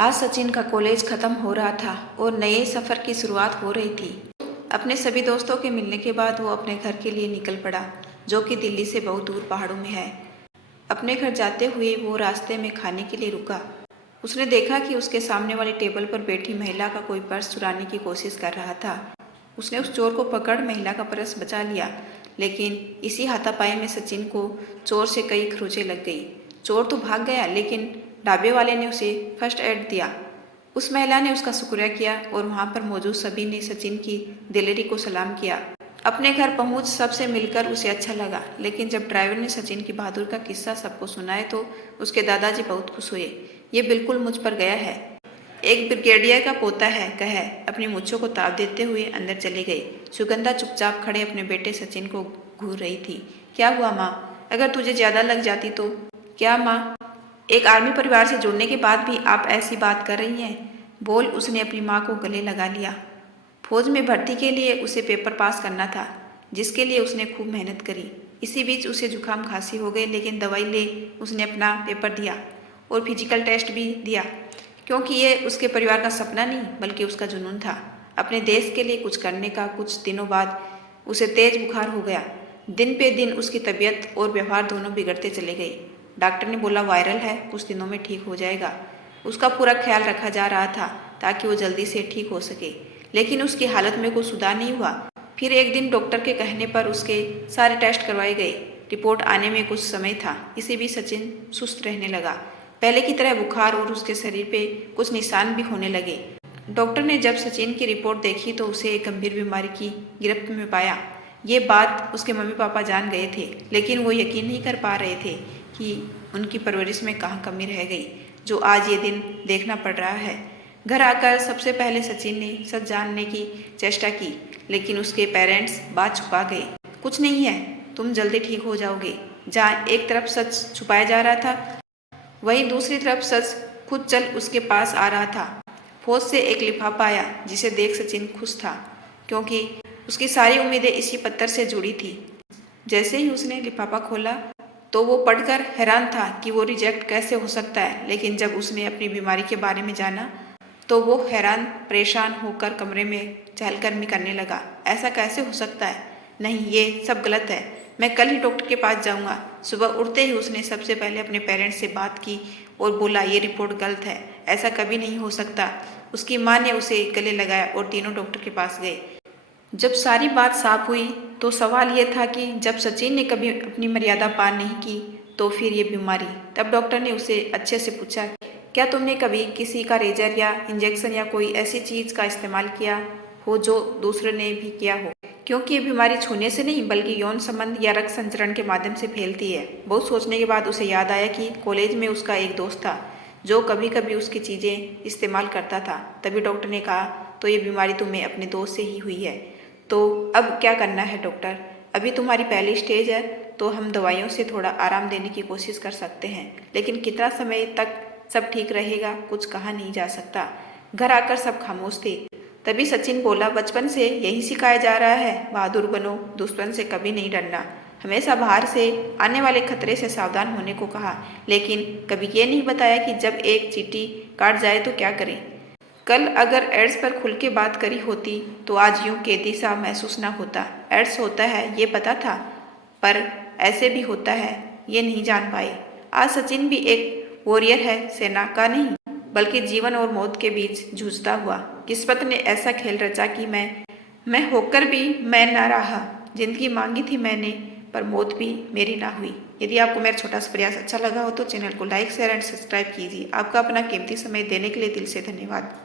आज सचिन का कॉलेज खत्म हो रहा था और नए सफ़र की शुरुआत हो रही थी। अपने सभी दोस्तों के मिलने के बाद वो अपने घर के लिए निकल पड़ा, जो कि दिल्ली से बहुत दूर पहाड़ों में है। अपने घर जाते हुए वो रास्ते में खाने के लिए रुका। उसने देखा कि उसके सामने वाली टेबल पर बैठी महिला का कोई पर्स चुराने की कोशिश कर रहा था। उसने उस चोर को पकड़ महिला का पर्स बचा लिया, लेकिन इसी हाथापाई में सचिन को चोर से कई खरोंचें लग गई। चोर तो भाग गया, लेकिन ढाबे वाले ने उसे फर्स्ट एड दिया। उस महिला ने उसका शुक्रिया किया और वहाँ पर मौजूद सभी ने सचिन की दिलेरी को सलाम किया। अपने घर पहुँच सबसे मिलकर उसे अच्छा लगा, लेकिन जब ड्राइवर ने सचिन की बहादुर का किस्सा सबको सुनाया तो उसके दादाजी बहुत खुश हुए। ये बिल्कुल मुझ पर गया है, एक ब्रिगेडियर का पोता है, कह अपनी मूंछों को ताप देते हुए अंदर चली गई। सुगंधा चुपचाप खड़े अपने बेटे सचिन को घूर रही थी। क्या हुआ माँ? अगर तुझे ज्यादा लग जाती तो? क्या माँ, एक आर्मी परिवार से जुड़ने के बाद भी आप ऐसी बात कर रही हैं? बोल उसने अपनी माँ को गले लगा लिया। फौज में भर्ती के लिए उसे पेपर पास करना था, जिसके लिए उसने खूब मेहनत करी। इसी बीच उसे जुकाम खांसी हो गई, लेकिन दवाई ले उसने अपना पेपर दिया और फिजिकल टेस्ट भी दिया, क्योंकि ये उसके परिवार का सपना नहीं बल्कि उसका जुनून था, अपने देश के लिए कुछ करने का। कुछ दिनों बाद उसे तेज बुखार हो गया। दिन पे दिन उसकी तबीयत और व्यवहार दोनों बिगड़ते चले गए। डॉक्टर ने बोला वायरल है, कुछ दिनों में ठीक हो जाएगा। उसका पूरा ख्याल रखा जा रहा था ताकि वो जल्दी से ठीक हो सके, लेकिन उसकी हालत में कोई सुधार नहीं हुआ। फिर एक दिन डॉक्टर के कहने पर उसके सारे टेस्ट करवाए गए। रिपोर्ट आने में कुछ समय था। इसी बीच सचिन सुस्त रहने लगा। पहले की तरह बुखार और उसके शरीर पे कुछ निशान भी होने लगे। डॉक्टर ने जब सचिन की रिपोर्ट देखी तो उसे एक गंभीर बीमारी की गिरफ्त में पाया। ये बात उसके मम्मी पापा जान गए थे, लेकिन वो यकीन नहीं कर पा रहे थे कि उनकी परवरिश में कहाँ कमी रह गई, जो आज ये दिन देखना पड़ रहा है। घर आकर सबसे पहले सचिन ने सच जानने की चेष्टा की, लेकिन उसके पेरेंट्स बात छुपा गए। कुछ नहीं है, तुम जल्दी ठीक हो जाओगे। जहाँ एक तरफ सच छुपाया जा रहा था, वहीं दूसरी तरफ सच खुद चल उसके पास आ रहा था। फौज से एक लिफाफा आया, जिसे देख सचिन खुश था, क्योंकि उसकी सारी उम्मीदें इसी पत्थर से जुड़ी थी। जैसे ही उसने लिफाफा खोला तो वो पढ़कर हैरान था कि वो रिजेक्ट कैसे हो सकता है, लेकिन जब उसने अपनी बीमारी के बारे में जाना तो वो हैरान परेशान होकर कमरे में चहलकदमी करने लगा। ऐसा कैसे हो सकता है? नहीं, ये सब गलत है। मैं कल ही डॉक्टर के पास जाऊंगा। सुबह उठते ही उसने सबसे पहले अपने पेरेंट्स से बात की और बोला ये रिपोर्ट गलत है, ऐसा कभी नहीं हो सकता। उसकी माँ ने उसे गले लगाया और तीनों डॉक्टर के पास गए। जब सारी बात साफ हुई तो सवाल ये था कि जब सचिन ने कभी अपनी मर्यादा पार नहीं की तो फिर ये बीमारी। तब डॉक्टर ने उसे अच्छे से पूछा, क्या तुमने कभी किसी का रेजर या इंजेक्शन या कोई ऐसी चीज़ का इस्तेमाल किया हो जो दूसरे ने भी किया हो? क्योंकि ये बीमारी छूने से नहीं बल्कि यौन संबंध या रक्त संचरण के माध्यम से फैलती है। बहुत सोचने के बाद उसे याद आया कि कॉलेज में उसका एक दोस्त था जो कभी कभी उसकी चीज़ें इस्तेमाल करता था। तभी डॉक्टर ने कहा, तो ये बीमारी तुम्हें अपने दोस्त से ही हुई है। तो अब क्या करना है डॉक्टर? अभी तुम्हारी पहली स्टेज है, तो हम दवाइयों से थोड़ा आराम देने की कोशिश कर सकते हैं, लेकिन कितना समय तक सब ठीक रहेगा कुछ कहा नहीं जा सकता। घर आकर सब खामोश थे। तभी सचिन बोला, बचपन से यही सिखाया जा रहा है, बहादुर बनो, दुश्मन से कभी नहीं डरना, हमेशा बाहर से आने वाले खतरे से सावधान होने को कहा, लेकिन कभी ये नहीं बताया कि जब एक चींटी काट जाए तो क्या करें। कल अगर एड्स पर खुल के बात करी होती तो आज यूं कैदी सा महसूस ना होता। एड्स होता है ये पता था, पर ऐसे भी होता है ये नहीं जान पाए। आज सचिन भी एक वॉरियर है, सेना का नहीं बल्कि जीवन और मौत के बीच जूझता हुआ। किस्मत ने ऐसा खेल रचा कि मैं होकर भी मैं ना रहा। जिंदगी मांगी थी मैंने, पर मौत भी मेरी ना हुई। यदि आपको मेरा छोटा सा प्रयास अच्छा लगा हो तो चैनल को लाइक शेयर एंड सब्सक्राइब कीजिए। आपका अपना कीमती समय देने के लिए दिल से धन्यवाद।